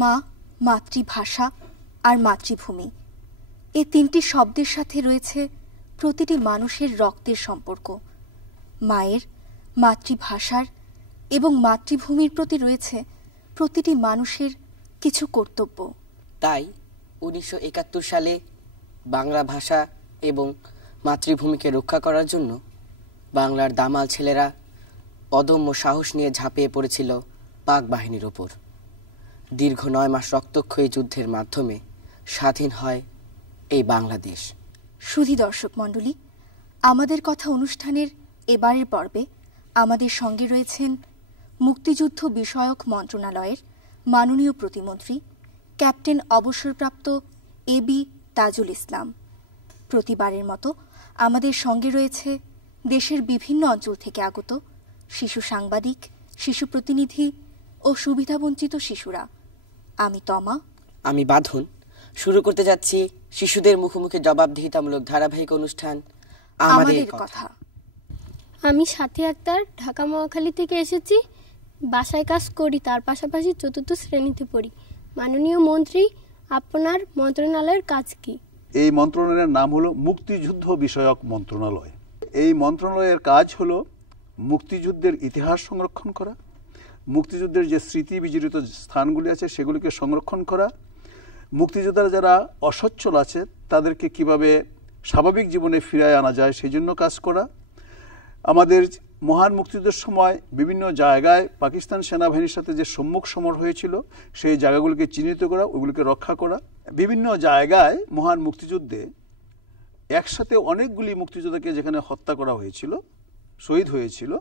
মা, মাতৃভাষা আর মাতৃভূমি, এই তিনটি শব্দের সাথে রয়েছে প্রতিটি মানুষের রক্তের সম্পর্ক। মায়ের, মাতৃভাষার এবং মাতৃভূমির প্রতি রয়েছে প্রতিটি মানুষের কিছু কর্তব্য। তাই 1971 সালে বাংলা ভাষা এবং মাতৃভূমিকে রক্ষা করার জন্য বাংলার দামাল ছেলেরা অদম্য সাহস নিয়ে ঝাঁপিয়ে পড়েছিল পাক বাহিনীর ওপর। দীর্ঘ 9 মাস রক্তক্ষয়ী যুদ্ধের মাধ্যমে স্বাধীন হয় এই বাংলাদেশ। সুধী দর্শক মণ্ডলী, আমাদের কথা অনুষ্ঠানের এবারের পর্বে আমাদের সঙ্গে রয়েছেন মুক্তিযুদ্ধ বিষয়ক মন্ত্রণালয়ের মাননীয় প্রতিমন্ত্রী ক্যাপ্টেন অবসরপ্রাপ্ত এবি তাজুল ইসলাম। প্রতিবারের মতো আমাদের সঙ্গে রয়েছে দেশের বিভিন্ন অঞ্চল থেকে আগত শিশু সাংবাদিক, শিশু প্রতিনিধি ও সুবিধাবঞ্চিত শিশুরা। আমি তমা। আমি বাঁধন। শুরু করতে যাচ্ছি শিশুদের মুখোমুখি জবাবদিহিতামূলক ধারাবাহিক অনুষ্ঠান আমাদের কথা। আমি সাথী আক্তার, ঢাকা মহাখালী থেকে এসেছি। বাসায় কাজ করি, তার পাশাপাশি 4র্থ শ্রেণীতে পড়ি। মাননীয় মন্ত্রী, আপনার মন্ত্রণালয়ের কাজ কি? এই মন্ত্রণালয়ের নাম হলো মুক্তিযুদ্ধ বিষয়ক মন্ত্রণালয়। এই মন্ত্রণালয়ের কাজ হলো মুক্তিযুদ্ধের ইতিহাস সংরক্ষণ করা, মুক্তিযুদ্ধের যে স্মৃতি বিজড়িত স্থানগুলি আছে সেগুলিকে সংরক্ষণ করা, মুক্তিযোদ্ধারা যারা অসচ্ছল আছে তাদেরকে কিভাবে স্বাভাবিক জীবনে ফিরিয়ে আনা যায় সেই জন্য কাজ করা, আমাদের মহান মুক্তিযুদ্ধের সময় বিভিন্ন জায়গায় পাকিস্তান সেনাবাহিনীর সাথে যে সম্মুখ সমর হয়েছিল সেই জায়গাগুলিকে চিহ্নিত করা, ওগুলিকে রক্ষা করা। বিভিন্ন জায়গায় মহান মুক্তিযুদ্ধে একসাথে অনেকগুলি মুক্তিযোদ্ধাকে যেখানে হত্যা করা হয়েছিল, শহীদ হয়েছিল,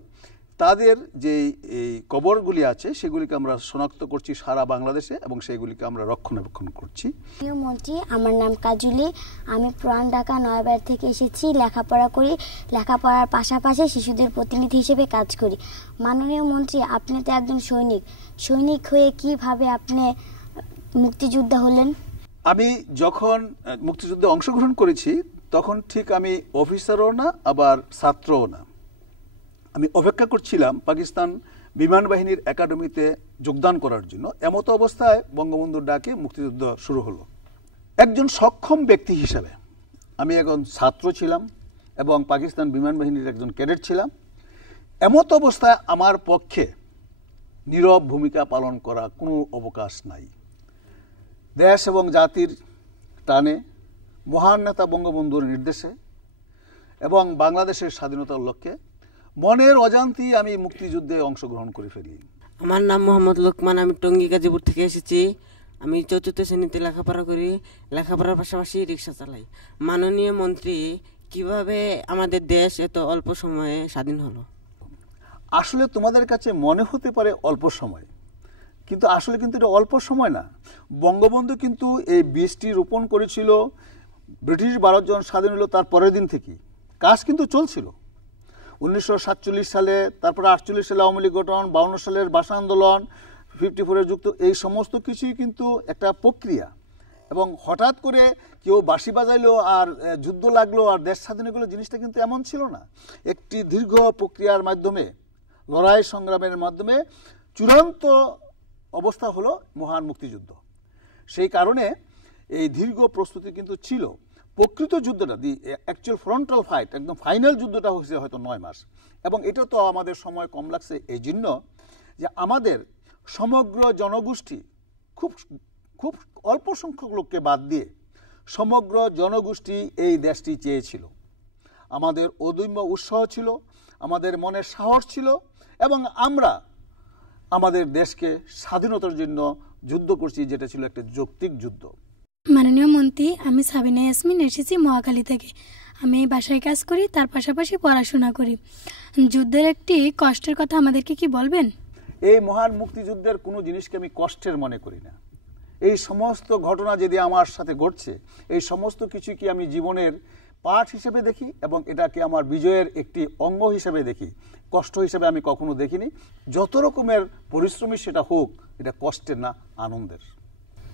তাদের যে এই কবরগুলি আছে সেগুলিকে আমরা শনাক্ত করছি সারা বাংলাদেশে এবং সেইগুলিকে আমরা রক্ষণাবেক্ষণ করছি। মাননীয় মন্ত্রী, আমার নাম কাজুলি। আমি পুরান ঢাকা নয়াবাড়ি থেকে এসেছি। লেখাপড়া করি, লেখাপড়ার পাশাপাশি শিশুদের প্রতিনিধি হিসেবে কাজ করি। মাননীয় মন্ত্রী, আপনি তো একজন সৈনিক হয়ে কিভাবে আপনি মুক্তিযোদ্ধা হলেন? আমি যখন মুক্তিযুদ্ধে অংশগ্রহণ করেছি তখন ঠিক আমি অফিসারও না আবার ছাত্রও না। আমি অপেক্ষা করছিলাম পাকিস্তান বিমান বাহিনীর একাডেমিতে যোগদান করার জন্য। এমত অবস্থায় বঙ্গবন্ধুর ডাকে মুক্তিযুদ্ধ শুরু হলো। একজন সক্ষম ব্যক্তি হিসেবে আমি এখন ছাত্র ছিলাম এবং পাকিস্তান বিমান বাহিনীর একজন ক্যাডেট ছিলাম। এমত অবস্থায় আমার পক্ষে নীরব ভূমিকা পালন করা কোনো অবকাশ নাই। দেশ এবং জাতির টানে, মহান নেতা বঙ্গবন্ধুর নির্দেশে এবং বাংলাদেশের স্বাধীনতার লক্ষ্যে মনের অজান্তেই আমি মুক্তিযুদ্ধে অংশগ্রহণ করে ফেলি। আমার নাম মোহাম্মদ লোকমান। আমি টঙ্গী গাজীপুর থেকে এসেছি। আমি 4র্থ শ্রেণীতে লেখাপড়া করি, লেখাপড়ার পাশাপাশি রিক্সা চালাই। মাননীয় মন্ত্রী, কিভাবে আমাদের দেশ এত অল্প সময়ে স্বাধীন হলো? আসলে তোমাদের কাছে মনে হতে পারে অল্প সময়, কিন্তু আসলে কিন্তু এটা অল্প সময় না। বঙ্গবন্ধু কিন্তু এই বীজটি রোপণ করেছিল ব্রিটিশ ভারত যখন স্বাধীন হলো তার পরের দিন থেকেই। কাজ কিন্তু চলছিল। 1947 সালে, তারপরে 48 সালে আওয়ামী লীগ গঠন, 52 সালের ভাষা আন্দোলন, 54 যুক্ত, এই সমস্ত কিছুই কিন্তু একটা প্রক্রিয়া। এবং হঠাৎ করে কেউ বাঁশি বাজাইলো আর যুদ্ধ লাগলো আর দেশ স্বাধীন হলো, জিনিসটা কিন্তু এমন ছিল না। একটি দীর্ঘ প্রক্রিয়ার মাধ্যমে, লড়াই সংগ্রামের মাধ্যমে চূড়ান্ত অবস্থা হলো মহান মুক্তিযুদ্ধ। সেই কারণে এই দীর্ঘ প্রস্তুতি কিন্তু ছিল। প্রকৃত যুদ্ধটা, দি অ্যাকচুয়াল ফ্রন্টাল ফাইট, একদম ফাইনাল যুদ্ধটা হয়েছে হয়তো 9 মাস। এবং এটা তো আমাদের সময় কম লাগছে এই জন্য যে আমাদের সমগ্র জনগোষ্ঠী, খুব খুব অল্প সংখ্যক লোককে বাদ দিয়ে সমগ্র জনগোষ্ঠী এই দেশটি চেয়েছিল। আমাদের অদম্য উৎসাহ ছিল, আমাদের মনের সাহস ছিল এবং আমরা আমাদের দেশকে স্বাধীনতার জন্য যুদ্ধ করছি, যেটা ছিল একটা যৌক্তিক যুদ্ধ। মাননীয় মন্ত্রী, আমি সাবিনা ইয়াসমিন, এসেছি মহাখালী থেকে। আমি এই বাসায় কাজ করি, তার পাশাপাশি পড়াশোনা করি। যুদ্ধের একটি কষ্টের কথা আমাদেরকে কি বলবেন? এই মহান মুক্তিযুদ্ধের কোনো জিনিসকে আমি কষ্টের মনে করি না। এই সমস্ত ঘটনা যদি আমার সাথে ঘটছে, এই সমস্ত কিছু কি আমি জীবনের পাঠ হিসেবে দেখি এবং এটাকে আমার বিজয়ের একটি অঙ্গ হিসেবে দেখি। কষ্ট হিসেবে আমি কখনো দেখিনি। যত রকমের পরিশ্রমী সেটা হোক, এটা কষ্টের না, আনন্দের।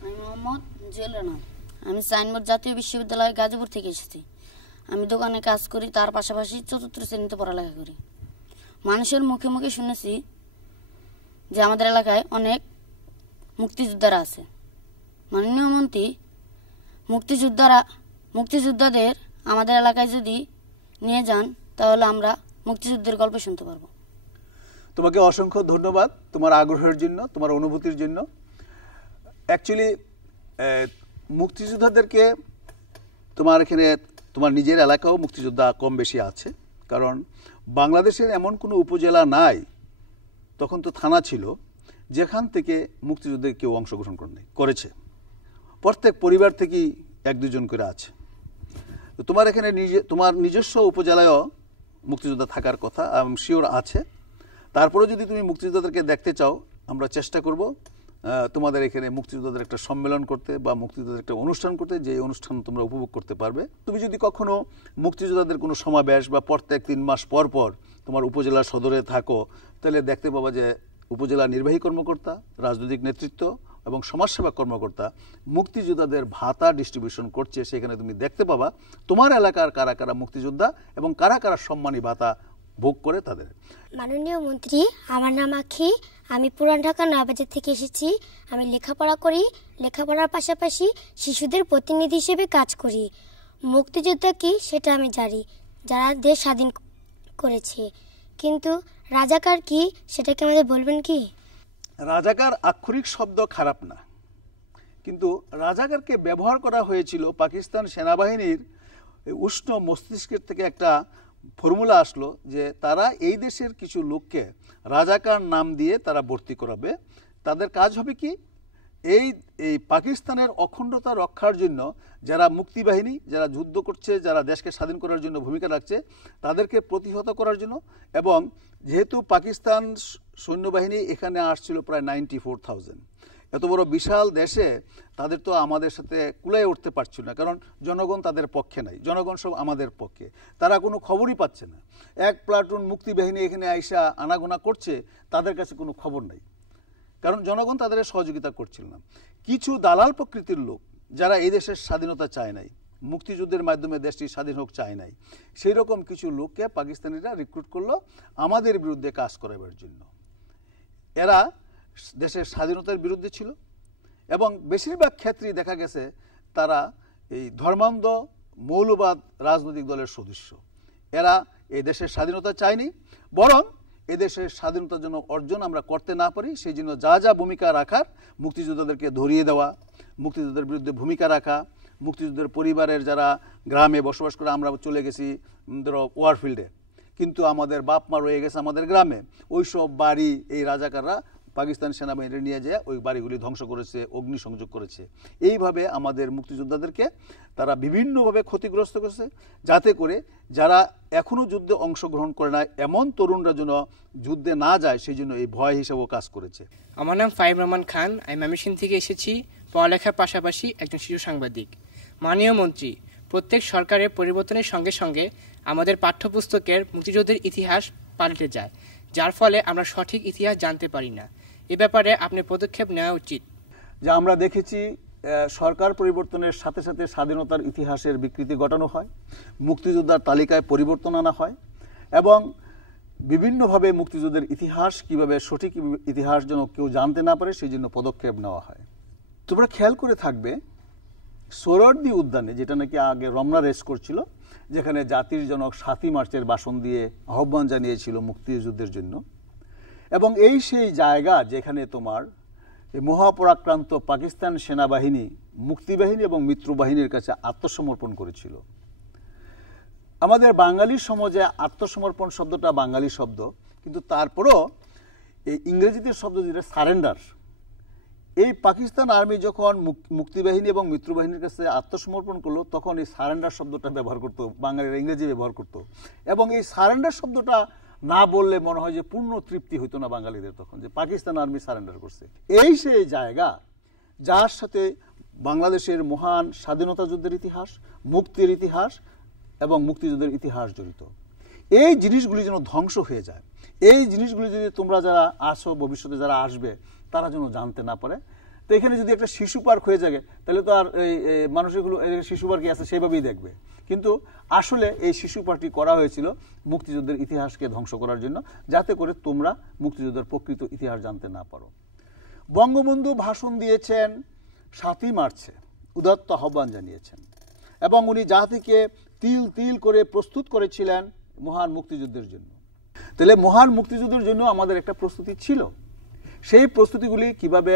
আমি মোহাম্মদ জেলেনা। আমি সাইনবোর্ড জাতীয় বিশ্ববিদ্যালয় গাজীপুর থেকে এসেছি। আমি দোকানে কাজ করি, তার পাশাপাশি 4র্থ শ্রেণীতে পড়ালেখা করি। মানুষের মুখে মুখে শুনেছি যে আমাদের এলাকায় অনেক মুক্তিযোদ্ধারা আছে, মাননীয় মন্ত্রী, মুক্তিযোদ্ধাদের আমাদের এলাকায় যদি নিয়ে যান তাহলে আমরা মুক্তিযুদ্ধের গল্প শুনতে পারবো। তোমাকে অসংখ্য ধন্যবাদ তোমার আগ্রহের জন্য, তোমার অনুভূতির জন্য। অ্যাকচুয়ালি মুক্তিযোদ্ধাদেরকে তোমার এখানে তোমার নিজের এলাকাও মুক্তিযোদ্ধা কম বেশি আছে, কারণ বাংলাদেশের এমন কোনো উপজেলা নাই, তখন তো থানা ছিল, যেখান থেকে মুক্তিযুদ্ধে কেউ অংশগ্রহণ করেছে। প্রত্যেক পরিবার থেকেই 1-2 জন করে আছে। তো তোমার এখানে তোমার নিজস্ব উপজেলায়ও মুক্তিযোদ্ধা থাকার কথা, আমি শিওর আছে। তারপরে যদি তুমি মুক্তিযোদ্ধাদেরকে দেখতে চাও, আমরা চেষ্টা করব তোমাদের এখানে মুক্তিযোদ্ধাদের একটা সম্মেলন করতে বা মুক্তিযোদ্ধাদের একটা অনুষ্ঠান করতে, যে অনুষ্ঠান তোমরা উপভোগ করতে পারবে। তুমি যদি কখনো মুক্তিযোদ্ধাদের কোনো সমাবেশ বা প্রত্যেক 3 মাস পর পর তোমার উপজেলা সদরে থাকো, তাহলে দেখতে পাবা যে উপজেলা নির্বাহী কর্মকর্তা, রাজনৈতিক নেতৃত্ব এবং সমাজসেবা কর্মকর্তা মুক্তিযোদ্ধাদের ভাতা ডিস্ট্রিবিউশন করছে। সেখানে তুমি দেখতে পাবা তোমার এলাকার কারা কারা মুক্তিযোদ্ধা এবং কারা কারা সম্মানী ভাতা ভোগ করে তাদের। মাননীয় মন্ত্রী, আমার নাম আখি, আমি পুরান ঢাকা নয়াবাজার থেকে এসেছি। আমি লেখাপড়া করি, লেখাপড়ার পাশাপাশি শিশুদের প্রতিনিধি হিসেবে কাজ করি। মুক্তিযোদ্ধা কি সেটা আমি জানি, যারা দেশ স্বাধীন করেছে, কিন্তু রাজাকার কি সেটা কি আমাদের বলবেন কি? রাজাকার আক্ষরিক শব্দ খারাপ না, কিন্তু রাজাকারকে ব্যবহার করা হয়েছিল পাকিস্তান সেনাবাহিনীর উষ্ণ মস্তিষ্কের থেকে একটা ফর্মুলা আসলো যে তারা এই দেশের কিছু লোককে রাজাকার নাম দিয়ে তারা ভর্তি করাবে। তাদের কাজ হবে কি, এই পাকিস্তানের অখণ্ডতা রক্ষার জন্য যারা মুক্তিবাহিনী, যারা যুদ্ধ করছে, যারা দেশকে স্বাধীন করার জন্য ভূমিকা রাখছে, তাদেরকে প্রতিহত করার জন্য। এবং যেহেতু পাকিস্তান সৈন্যবাহিনী এখানে আসছিল প্রায় 94,000, এত বড় বিশাল দেশে তাদের তো আমাদের সাথে কুলায় উঠতে পারছিল না, কারণ জনগণ তাদের পক্ষে নাই, জনগণ সব আমাদের পক্ষে। তারা কোনো খবরই পাচ্ছে না। 1 প্লাটুন মুক্তিবাহিনী এখানে আইসা আনাগোনা করছে, তাদের কাছে কোনো খবর নাই, কারণ জনগণ তাদের সহযোগিতা করছিল না। কিছু দালাল প্রকৃতির লোক যারা এই দেশের স্বাধীনতা চায় নাই, মুক্তিযুদ্ধের মাধ্যমে দেশটি স্বাধীন হোক চায় নাই, সেই রকম কিছু লোককে পাকিস্তানিরা রিক্রুট করলো আমাদের বিরুদ্ধে কাজ করাবার জন্য। এরা দেশের স্বাধীনতার বিরুদ্ধে ছিল এবং বেশিরভাগ ক্ষেত্রেই দেখা গেছে তারা এই ধর্মান্ধ মৌলবাদ রাজনৈতিক দলের সদস্য। এরা এই দেশের স্বাধীনতা চায়নি, বরং এদেশের স্বাধীনতার জন্য অর্জন আমরা করতে না পারি সেই জন্য যা যা ভূমিকা রাখার মুক্তিযোদ্ধাদেরকে ধরিয়ে দেওয়া, মুক্তিযোদ্ধাদের বিরুদ্ধে ভূমিকা রাখা। মুক্তিযুদ্ধের পরিবারের যারা গ্রামে বসবাস করে, আমরা চলে গেছি ধরো ওয়ারফিল্ডে, কিন্তু আমাদের বাপ মা রয়ে গেছে আমাদের গ্রামে, ওই সব বাড়ি এই রাজাকাররা পাকিস্তান সেনাবাহিনী নিয়ে যায় ওই বাড়িগুলি ধ্বংস করেছে, অগ্নিসংযোগ করেছে। এইভাবে আমাদের মুক্তিযোদ্ধাদেরকে তারা বিভিন্নভাবে ক্ষতিগ্রস্ত করেছে, যাতে করে যারা এখনো যুদ্ধে অংশগ্রহণ করে না এমন তরুণরা যেন যুদ্ধে না যায়, সেই জন্য এই ভয় হিসেবেও কাজ করেছে। আমার নাম ফাইম রহমান খান, আমি ময়মনসিংহ থেকে এসেছি। পড়ালেখার পাশাপাশি একজন শিশু সাংবাদিক। মাননীয় মন্ত্রী, প্রত্যেক সরকারের পরিবর্তনের সঙ্গে সঙ্গে আমাদের পাঠ্যপুস্তকের মুক্তিযুদ্ধের ইতিহাস পাল্টে যায়, যার ফলে আমরা সঠিক ইতিহাস জানতে পারি না। এ ব্যাপারে আপনি পদক্ষেপ নেওয়া উচিত। যা আমরা দেখেছি, সরকার পরিবর্তনের সাথে সাথে স্বাধীনতার ইতিহাসের বিকৃতি ঘটানো হয়, মুক্তিযোদ্ধার তালিকায় পরিবর্তন আনা হয় এবং বিভিন্নভাবে মুক্তিযুদ্ধের ইতিহাস কিভাবে সঠিক ইতিহাস যেন কেউ জানতে না পারে সেই জন্য পদক্ষেপ নেওয়া হয়। তোমরা খেয়াল করে থাকবে সোহরাওয়ার্দী উদ্যানে, যেটা নাকি আগে রমনা রেস করছিল, যেখানে জাতির জনক 7ই মার্চের ভাষণ দিয়ে আহ্বান জানিয়েছিল মুক্তিযুদ্ধের জন্য, এবং এই সেই জায়গা যেখানে তোমার মহাপরাক্রান্ত পাকিস্তান সেনাবাহিনী মুক্তিবাহিনী এবং মিত্রবাহিনীর কাছে আত্মসমর্পণ করেছিল। আমাদের বাঙালি সমাজে আত্মসমর্পণ শব্দটা বাঙালি শব্দ, কিন্তু তারপরও এই ইংরেজিতে শব্দ যেটা সারেন্ডার, এই পাকিস্তান আর্মি যখন মুক্তিবাহিনী এবং মিত্রবাহিনীর কাছে আত্মসমর্পণ করলো তখন এই সারেন্ডার শব্দটা ব্যবহার করতো, বাঙালিরা ইংরেজি ব্যবহার করতো। এবং এই সারেন্ডার শব্দটা না বললে মনে হয় যে পূর্ণ তৃপ্তি হইতো না বাঙালিদের তখন, যে পাকিস্তান আর্মি সারেন্ডার করছে। এই সেই জায়গা যার সাথে বাংলাদেশের মহান স্বাধীনতা যুদ্ধের ইতিহাস, মুক্তির ইতিহাস এবং মুক্তিযুদ্ধের ইতিহাস জড়িত। এই জিনিসগুলি যেন ধ্বংস হয়ে যায়, এই জিনিসগুলি যদি তোমরা যারা আসো, ভবিষ্যতে যারা আসবে তারা যেন জানতে না পারে। তো এখানে যদি একটা শিশু পার্ক হয়ে যায় তাহলে তো আর এই মানুষগুলো শিশু পার্কে আছে সেভাবেই দেখবে, কিন্তু আসলে এই শিশু পার্কটি করা হয়েছিল মুক্তিযুদ্ধের ইতিহাসকে ধ্বংস করার জন্য, যাতে করে তোমরা মুক্তিযুদ্ধের প্রকৃত ইতিহাস জানতে না পারো। বঙ্গবন্ধু ভাষণ দিয়েছেন 7ই মার্চে উদাত্ত আহ্বান জানিয়েছেন এবং উনি জাতিকে তিল তিল করে প্রস্তুত করেছিলেন মহান মুক্তিযুদ্ধের জন্য। তাহলে মহান মুক্তিযুদ্ধের জন্য আমাদের একটা প্রস্তুতি ছিল, সেই প্রস্তুতিগুলি কিভাবে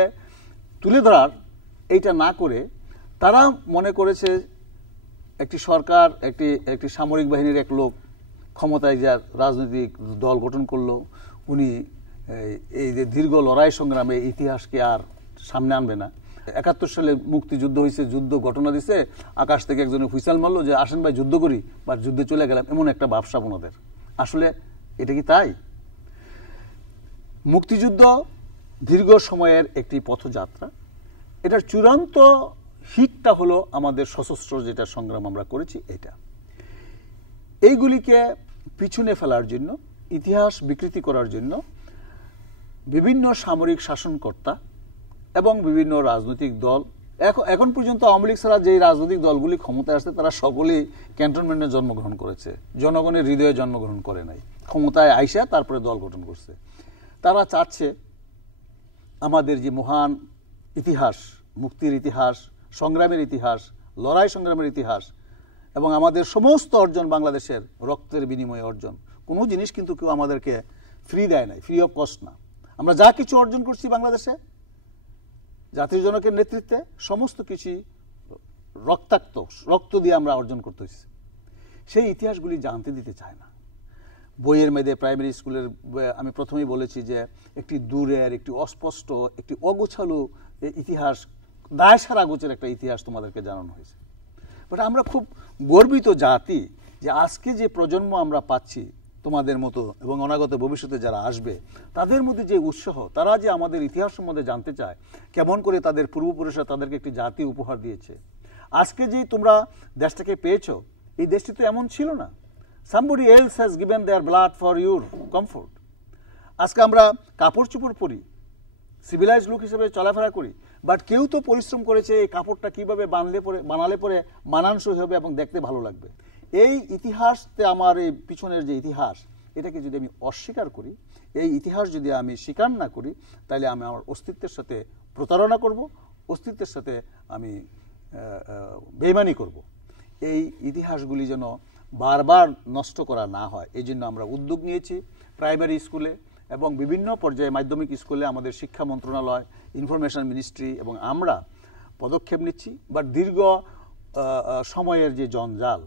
তুলে ধরার এইটা না করে তারা মনে করেছে একটি সরকার, একটি সামরিক বাহিনীর এক লোক ক্ষমতায় যা রাজনৈতিক দল গঠন করলো, উনি এই যে দীর্ঘ লড়াই সংগ্রামে ইতিহাসকে আর সামনে আনবে না। 71 সালে মুক্তিযুদ্ধ হয়েছে, যুদ্ধ ঘটনা দিছে, আকাশ থেকে একজনে হুইসেল মারলো যে আসেন ভাই যুদ্ধ করি, বা যুদ্ধে চলে গেলাম, এমন একটা ভাবসাব ওনাদের। আসলে এটা কি তাই? মুক্তিযুদ্ধ দীর্ঘ সময়ের একটি পথযাত্রা। এটার চূড়ান্ত হিটটা হলো আমাদের সশস্ত্র যেটা সংগ্রাম আমরা করেছি, এটা এইগুলিকে পিছনে ফেলার জন্য, ইতিহাস বিকৃতি করার জন্য বিভিন্ন সামরিক শাসনকর্তা এবং বিভিন্ন রাজনৈতিক দল, এখন পর্যন্ত আওয়ামী লীগ ছাড়া যে রাজনৈতিক দলগুলি ক্ষমতায় আসছে তারা সকলেই ক্যান্টনমেন্টে জন্মগ্রহণ করেছে, জনগণের হৃদয়ে জন্মগ্রহণ করে নাই, ক্ষমতায় আইসা তারপরে দল গঠন করছে। তারা চাচ্ছে আমাদের যে মহান ইতিহাস, মুক্তির ইতিহাস, সংগ্রামের ইতিহাস, লড়াই সংগ্রামের ইতিহাস এবং আমাদের সমস্ত অর্জন বাংলাদেশের রক্তের বিনিময়ে অর্জন, কোনো জিনিস কিন্তু কেউ আমাদেরকে ফ্রি দেয় নাই, ফ্রি অফ কস্ট না। আমরা যা কিছু অর্জন করছি বাংলাদেশে জাতির জনকের নেতৃত্বে, সমস্ত কিছু রক্তাক্ত, রক্ত দিয়ে আমরা অর্জন করতে হয়েছি। সেই ইতিহাসগুলি জানতে দিতে চায় না। বইয়ের মেয়েদের প্রাইমারি স্কুলের আমি প্রথমেই বলেছি যে একটি দূরের, একটি অস্পষ্ট, একটি অগোছালো ইতিহাস, দায় সারা গোছের একটা ইতিহাস তোমাদেরকে জানানো হয়েছে। বাট আমরা খুব গর্বিত জাতি যে আজকে যে প্রজন্ম আমরা পাচ্ছি তোমাদের মতো এবং অনাগত ভবিষ্যতে যারা আসবে, তাদের মধ্যে যে উৎসাহ, তারা যে আমাদের ইতিহাস সম্বন্ধে জানতে চায়, কেমন করে তাদের পূর্বপুরুষরা তাদেরকে একটি জাতি উপহার দিয়েছে। আজকে যে তোমরা দেশটাকে পেয়েছো, এই দেশটি তো এমন ছিল না। somebody else has given their blood for your comfort. আজকে আমরা কাপড় চোপড় পরি, সিভিলাইজ লোক হিসেবে চলাফেরা করি, বাট কেউ তো পরিশ্রম করেছে এই কাপড়টা কিভাবে বানালে পরে মানানসই হবে এবং দেখতে ভালো লাগবে। এই ইতিহাসতে আমার এই পিছনের যে ইতিহাস, এটাকে যদি আমি অস্বীকার করি, এই ইতিহাস যদি আমি স্বীকার না করি, তাহলে আমি আমার অস্তিত্বের সাথে প্রতারণা করব, অস্তিত্বের সাথে আমি বেইমানি করব। এই ইতিহাসগুলি যেন বারবার নষ্ট করা না হয়, এই জন্য আমরা উদ্যোগ নিয়েছি প্রাইমারি স্কুলে এবং বিভিন্ন পর্যায়ে মাধ্যমিক স্কুলে আমাদের শিক্ষা মন্ত্রণালয়, ইনফরমেশন মিনিস্ট্রি এবং আমরা পদক্ষেপ নিচ্ছি। বাট দীর্ঘ সময়ের যে জঞ্জাল,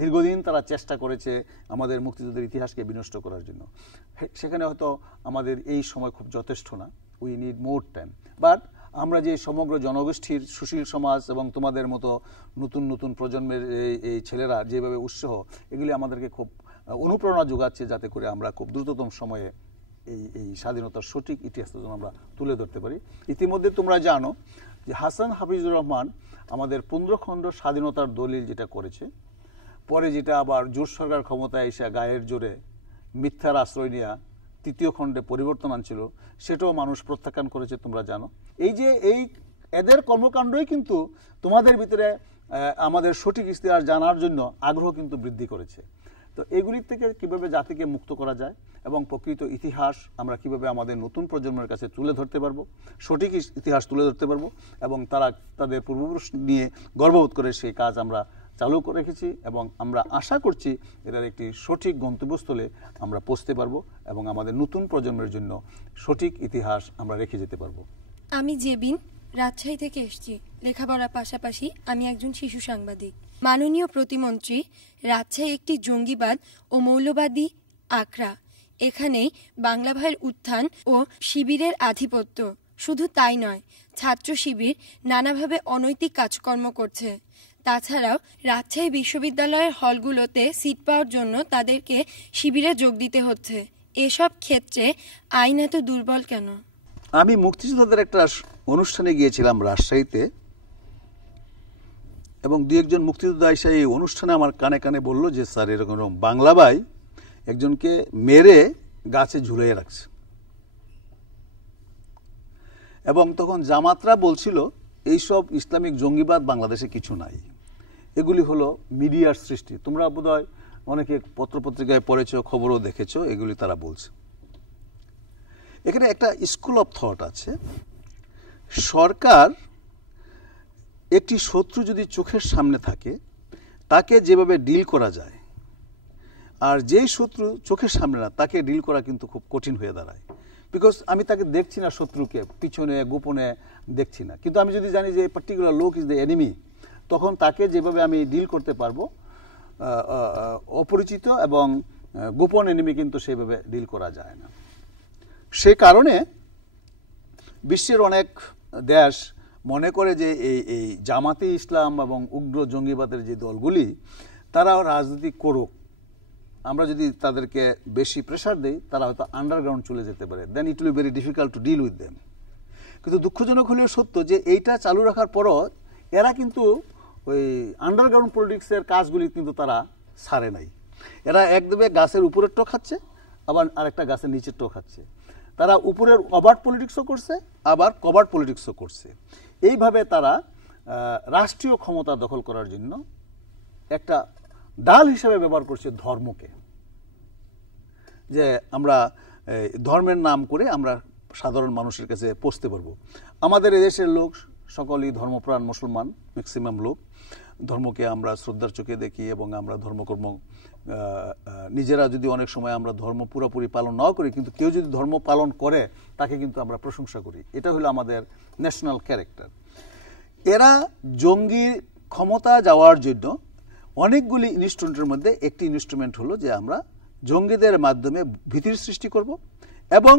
দীর্ঘদিন তারা চেষ্টা করেছে আমাদের মুক্তিযুদ্ধের ইতিহাসকে বিনষ্ট করার জন্য, সেখানে হয়তো আমাদের এই সময় খুব যথেষ্ট না, we need more time. But আমরা যে সমগ্র জনগোষ্ঠীর সুশীল সমাজ এবং তোমাদের মতো নতুন নতুন প্রজন্মের এই ছেলেরা যেভাবে উৎসাহ, এগুলি আমাদেরকে খুব অনুপ্রেরণা যোগাচ্ছে, যাতে করে আমরা খুব দ্রুততম সময়ে এই স্বাধীনতার সঠিক ইতিহাসটা যেন আমরা তুলে ধরতে পারি। ইতিমধ্যে তোমরা জানো যে হাসান হাফিজুর রহমান আমাদের 15 খণ্ড স্বাধীনতার দলিল যেটা করেছে, পরে যেটা আবার জোট সরকার ক্ষমতায় এসে গায়ের জোরে মিথ্যার আশ্রয় নেওয়া 3য় খণ্ডে পরিবর্তন আনছিল, সেটাও মানুষ প্রত্যাখ্যান করেছে, তোমরা জানো। এই যে এদের কর্মকাণ্ডই কিন্তু তোমাদের ভিতরে আমাদের সঠিক ইতিহাস জানার জন্য আগ্রহ কিন্তু বৃদ্ধি করেছে। তো এগুলির থেকে কিভাবে জাতিকে মুক্ত করা যায় এবং প্রকৃত ইতিহাস আমরা কিভাবে আমাদের নতুন প্রজন্মের কাছে তুলে ধরতে পারবো, সঠিক ইতিহাস তুলে ধরতে পারবো এবং তারা তাদের পূর্বপুরুষ নিয়ে গর্ববোধ করে সেই কাজ আমরা চালু করে রেখেছি এবং আমরা আশা করছি এটার একটি সঠিক গন্তব্যস্থলে আমরা পৌঁছতে পারবো এবং আমাদের নতুন প্রজন্মের জন্য সঠিক ইতিহাস আমরা রেখে যেতে পারবো। আমি জেবিন, রাজশাহী থেকে এসেছি। লেখাপড়ার পাশাপাশি আমি একজন শিশু সাংবাদিক। মাননীয় প্রতিমন্ত্রী, রাজশাহী একটি জঙ্গিবাদ ও মৌলবাদী আখড়া। এখানেই বাংলা ভাইয়ের উত্থান ও শিবিরের আধিপত্য। শুধু তাই নয়, ছাত্র শিবির নানাভাবে অনৈতিক কাজকর্ম করছে। তাছাড়াও রাজশাহী বিশ্ববিদ্যালয়ের হলগুলোতে সিট পাওয়ার জন্য তাদেরকে শিবিরে যোগ দিতে হচ্ছে। এসব ক্ষেত্রে আইন এত দুর্বল কেন? আমি মুক্তিযোদ্ধাদের একটা অনুষ্ঠানে গিয়েছিলাম রাজশাহীতে এবং 2-1 মুক্তিযোদ্ধা এসে এই অনুষ্ঠানে আমার কানে কানে বললো যে স্যার এরকম বাংলা ভাই একজনকে মেরে গাছে ঝুলিয়ে রাখছে। এবং তখন জামাতরা বলছিল এইসব ইসলামিক জঙ্গিবাদ বাংলাদেশে কিছু নাই, এগুলি হলো মিডিয়ার সৃষ্টি। তোমরা বোধহয় অনেকে পত্রপত্রিকায় পড়েছো, খবরও দেখেছো, এগুলি তারা বলছে। এখানে একটা স্কুল অফ থট আছে, সরকার একটি শত্রু যদি চোখের সামনে থাকে তাকে যেভাবে ডিল করা যায়, আর যেই শত্রু চোখের সামনে না তাকে ডিল করা কিন্তু খুব কঠিন হয়ে দাঁড়ায়। বিকজ আমি তাকে দেখছি না, শত্রুকে পিছনে গোপনে দেখছি না, কিন্তু আমি যদি জানি যে পার্টিকুলার লোক ইজ দ্য এনিমি, তখন তাকে যেভাবে আমি ডিল করতে পারবো, অপরিচিত এবং গোপন এনিমি কিন্তু সেভাবে ডিল করা যায় না। সে কারণে বিশ্বের অনেক দেশ মনে করে যে এই জামাতে ইসলাম এবং উগ্র জঙ্গিবাদের যে দলগুলি তারা রাজনীতি করুক, আমরা যদি তাদেরকে বেশি প্রেশার দেই তারা হয়তো আন্ডারগ্রাউন্ড চলে যেতে পারে, then it will be very difficult to deal with them. কিন্তু দুঃখজনক হলেও সত্য যে এইটা চালু রাখার পরও এরা কিন্তু ওই আন্ডারগ্রাউন্ড পলিটিক্সের কাজগুলি কিন্তু তারা ছাড়ে নাই। এরা একদমে গাছের উপরের টো খাচ্ছে, আবার আরেকটা গাছের নিচের টো খাচ্ছে। তারা উপরের অবার্ট পলিটিক্সও করছে, আবার কভার্ট পলিটিক্সও করছে। এইভাবে তারা রাষ্ট্রীয় ক্ষমতা দখল করার জন্য একটা ডাল হিসেবে ব্যবহার করছে ধর্মকে, যে আমরা ধর্মের নাম করে আমরা সাধারণ মানুষের কাছে পৌঁছতে পারবো। আমাদের এদেশের লোক সকলেই ধর্মপ্রাণ মুসলমান, ম্যাক্সিমাম লোক ধর্মকে আমরা শ্রদ্ধার চোখে দেখি এবং আমরা ধর্মকর্ম নিজেরা যদি অনেক সময় আমরা ধর্ম পুরোপুরি পালন নাও করি, কিন্তু কেউ যদি ধর্ম পালন করে তাকে কিন্তু আমরা প্রশংসা করি। এটা হলো আমাদের ন্যাশনাল ক্যারেক্টার। এরা জঙ্গি ক্ষমতা যাওয়ার জন্য অনেকগুলি ইনস্ট্রুমেন্টের মধ্যে একটি ইনস্ট্রুমেন্ট হলো যে আমরা জঙ্গিদের মাধ্যমে ভীতির সৃষ্টি করব এবং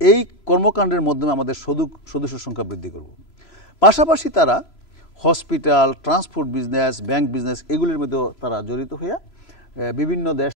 এই কর্মকাণ্ডের মাধ্যমে আমাদের সদস্য সংখ্যা বৃদ্ধি করব। পাশাপাশি তারা hospital, transport business, bank business এগুলির মধ্যেও তারা জড়িত হয়ে বিভিন্ন দেশ